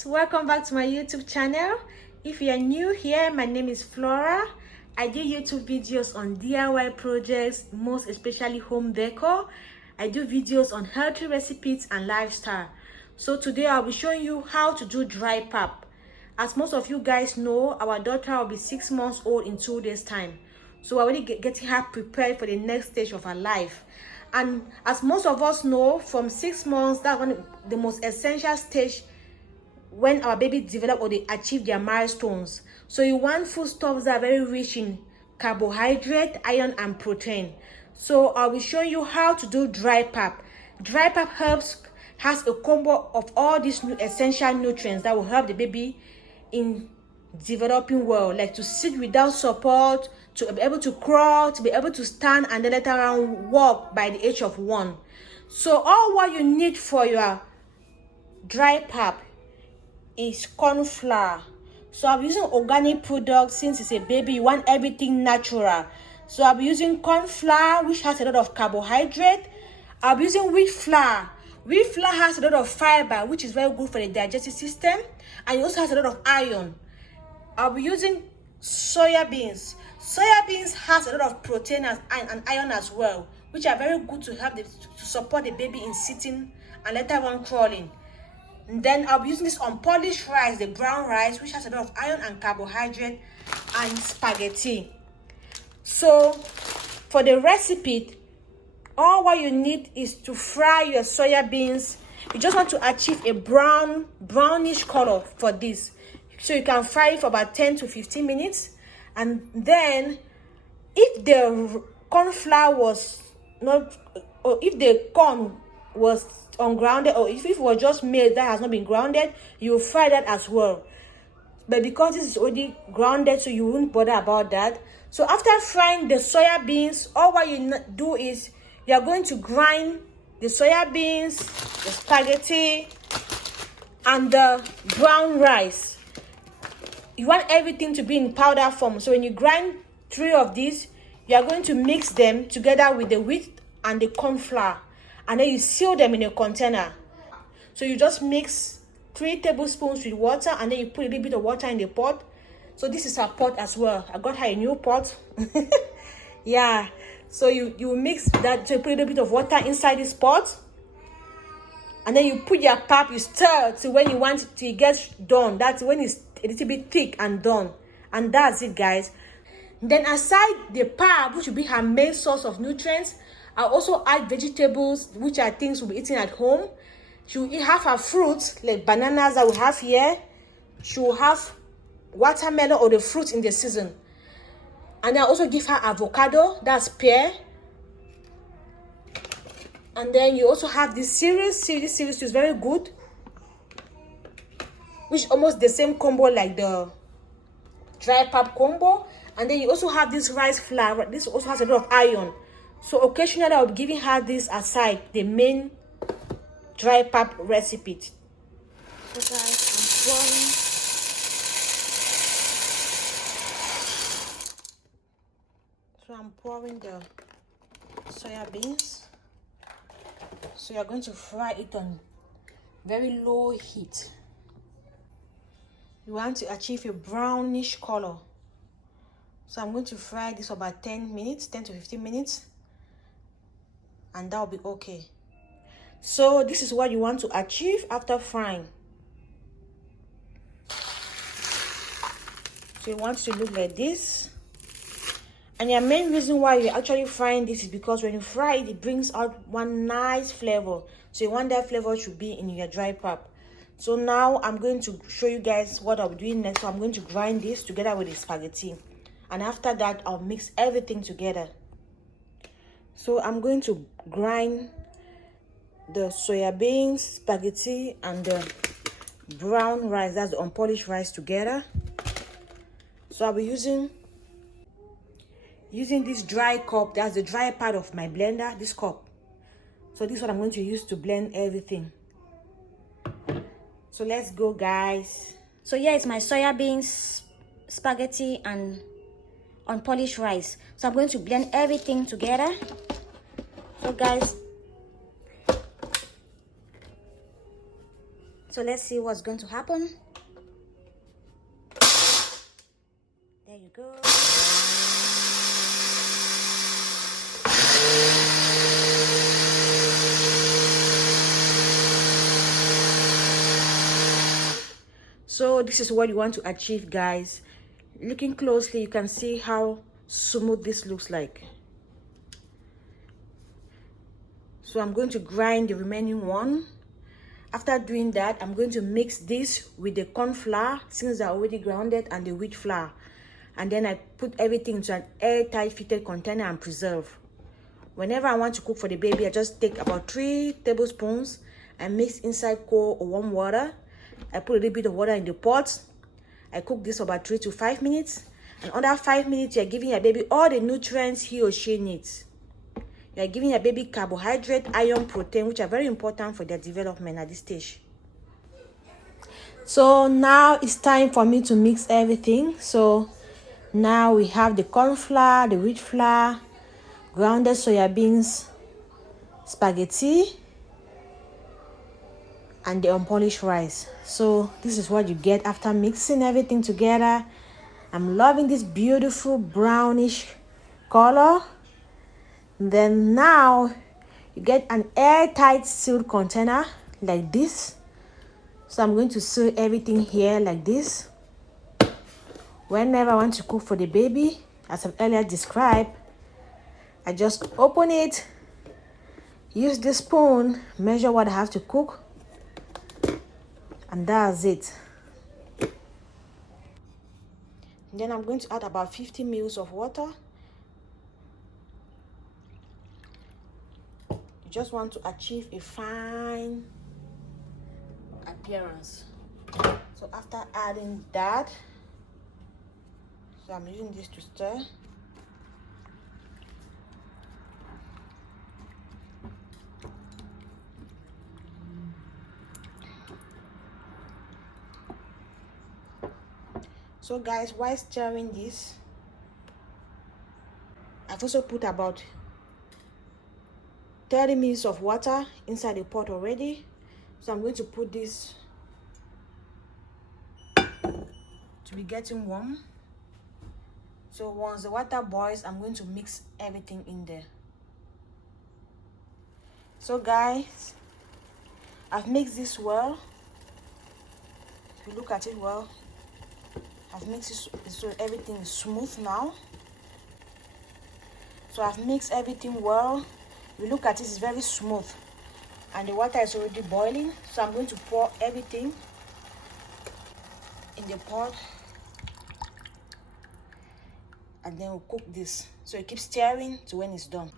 guys, welcome back to my YouTube channel. If you are new here, my name is Flora. I do YouTube videos on DIY projects, most especially home decor. I do videos on healthy recipes and lifestyle. So today I'll be showing you how to do dry pap. As most of you guys know, our daughter will be 6 months old in 2 days time. So we're already getting her prepared for the next stage of her life. And as most of us know, from 6 months, that's one of the most essential stage when our baby develop or they achieve their milestones. So you want foodstuffs that are very rich in carbohydrate, iron, and protein. So I'll be showing you how to do dry pap. Dry pap has a combo of all these essential nutrients that will help the baby in developing well, like to sit without support, to be able to crawl, to be able to stand, and then later on walk by the age of 1. So all what you need for your dry pap is corn flour. So I'm using organic products. Since it's a baby, you want everything natural. So I'll be using corn flour, which has a lot of carbohydrate. I'll be using wheat flour. Wheat flour has a lot of fiber, which is very good for the digestive system, and it also has a lot of iron. I'll be using soya beans. Soya beans has a lot of protein and iron as well, which are very good to to support the baby in sitting and later on crawling. And then I'll be using this unpolished rice, the brown rice, which has a lot of iron and carbohydrate, and spaghetti. So for the recipe, all what you need is to fry your soya beans. You just want to achieve a brownish color for this. So you can fry it for about 10 to 15 minutes. And then if the corn flour was not, or if the corn was ungrounded, or if it was just made that has not been grounded, you will fry that as well. But because this is already grounded, so you won't bother about that. So after frying the soya beans, all what you do is you are going to grind the soya beans, the spaghetti, and the brown rice. You want everything to be in powder form. So when you grind 3 of these, you are going to mix them together with the wheat and the corn flour, and then you seal them in a container. So you just mix 3 tablespoons with water, and then you put a little bit of water in the pot. So this is her pot as well. I got her a new pot. Yeah. So you mix that, so you put a little bit of water inside this pot, and then you put your pap, you stir to when you want it to get done. That's when it's a little bit thick and done. And that's it, guys. Then aside the pap, which will be her main source of nutrients, I'll also add vegetables, which are things we'll be eating at home. She will have her fruits, like bananas that we have here. She will have watermelon or the fruit in the season. And I'll also give her avocado, that's pear. And then you also have this cereals. This cereal is very good, which is almost the same combo like the dry pap combo. And then you also have this rice flour. This also has a lot of iron. So occasionally I'll be giving her this aside the main dry pap recipe. So guys, I'm pouring the soya beans. So you're going to fry it on very low heat. You want to achieve a brownish color. So I'm going to fry this for about 10 minutes, 10 to 15 minutes. And that'll be okay. So this is what you want to achieve after frying. So you want it to look like this. And your main reason why you're actually frying this is because when you fry it, it brings out one nice flavor. So you want that flavor to be in your dry pap. So now I'm going to show you guys what I'll be doing next. So I'm going to grind this together with the spaghetti. And after that, I'll mix everything together. So I'm going to grind the soya beans, spaghetti, and the brown rice, that's the unpolished rice, together. So I'll be using this dry cup. That's the dry part of my blender, this cup. So this is what I'm going to use to blend everything. So let's go, guys. So yeah, it's my soya beans, spaghetti, and unpolished rice. So I'm going to blend everything together. So guys, So let's see what's going to happen. There you go. So this is what you want to achieve, guys. Looking closely, you can see how smooth this looks like. So I'm going to grind the remaining one. After doing that, I'm going to mix this with the corn flour, since they're already grounded, and the wheat flour. And then I put everything into an airtight fitted container and preserve. Whenever I want to cook for the baby, I just take about 3 tablespoons and mix inside cold or warm water. I put a little bit of water in the pot. I cook this for about 3 to 5 minutes. And under 5 minutes, you're giving your baby all the nutrients he or she needs. You're giving your baby carbohydrate, iron, protein, which are very important for their development at this stage. So now it's time for me to mix everything. So now we have the corn flour, the wheat flour, grounded soya beans, spaghetti, and the unpolished rice. So this is what you get after mixing everything together. I'm loving this beautiful brownish color. Then now you get an airtight sealed container like this. So I'm going to seal everything here like this. Whenever I want to cook for the baby, as I've earlier described, I just open it, use the spoon, measure what I have to cook, and that's it. Then I'm going to add about 50 ml of water. You just want to achieve a fine appearance. So after adding that, so I'm using this to stir. So guys, while stirring this, I've also put about 30 minutes of water inside the pot already. So I'm going to put this to be getting warm. So once the water boils, I'm going to mix everything in there. So guys, I've mixed this well. If you look at it well, I've mixed it so everything is smooth now. So I've mixed everything well. If you look at it, it's very smooth. And the water is already boiling. So I'm going to pour everything in the pot. And then we'll cook this. So you keep stirring to when it's done.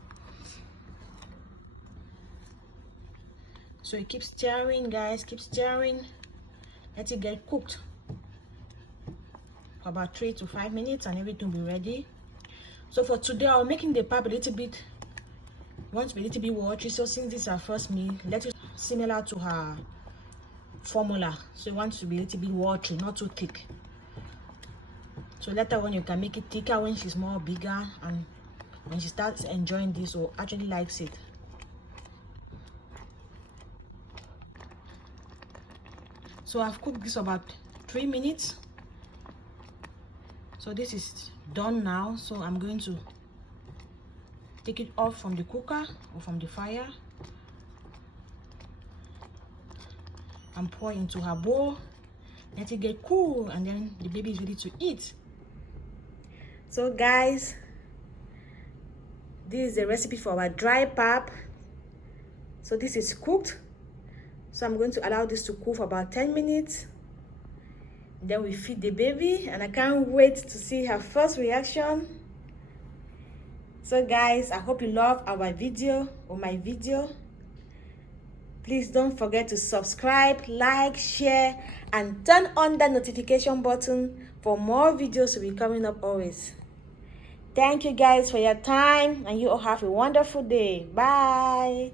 So you keep stirring, guys. Keep stirring. Let it get cooked for about 3 to 5 minutes and everything will be ready. So for today, I'm making the pap a little bit, want to be a little bit watery. So since this is our first meal, let it similar to her formula. So you want to be a little bit watery, not too thick. So later on you can make it thicker when she's more bigger, and when she starts enjoying this or actually likes it. So I've cooked this about 3 minutes. So this is done now. So I'm going to take it off from the cooker or from the fire and pour into her bowl. Let it get cool, and then the baby is ready to eat. So guys, this is the recipe for our dry pap. So this is cooked. So I'm going to allow this to cool for about 10 minutes. Then we feed the baby, and I can't wait to see her first reaction. So guys, I hope you love our video or my video. Please don't forget to subscribe, like, share, and turn on the notification button for more videos to be coming up always. Thank you guys for your time, and you all have a wonderful day. Bye.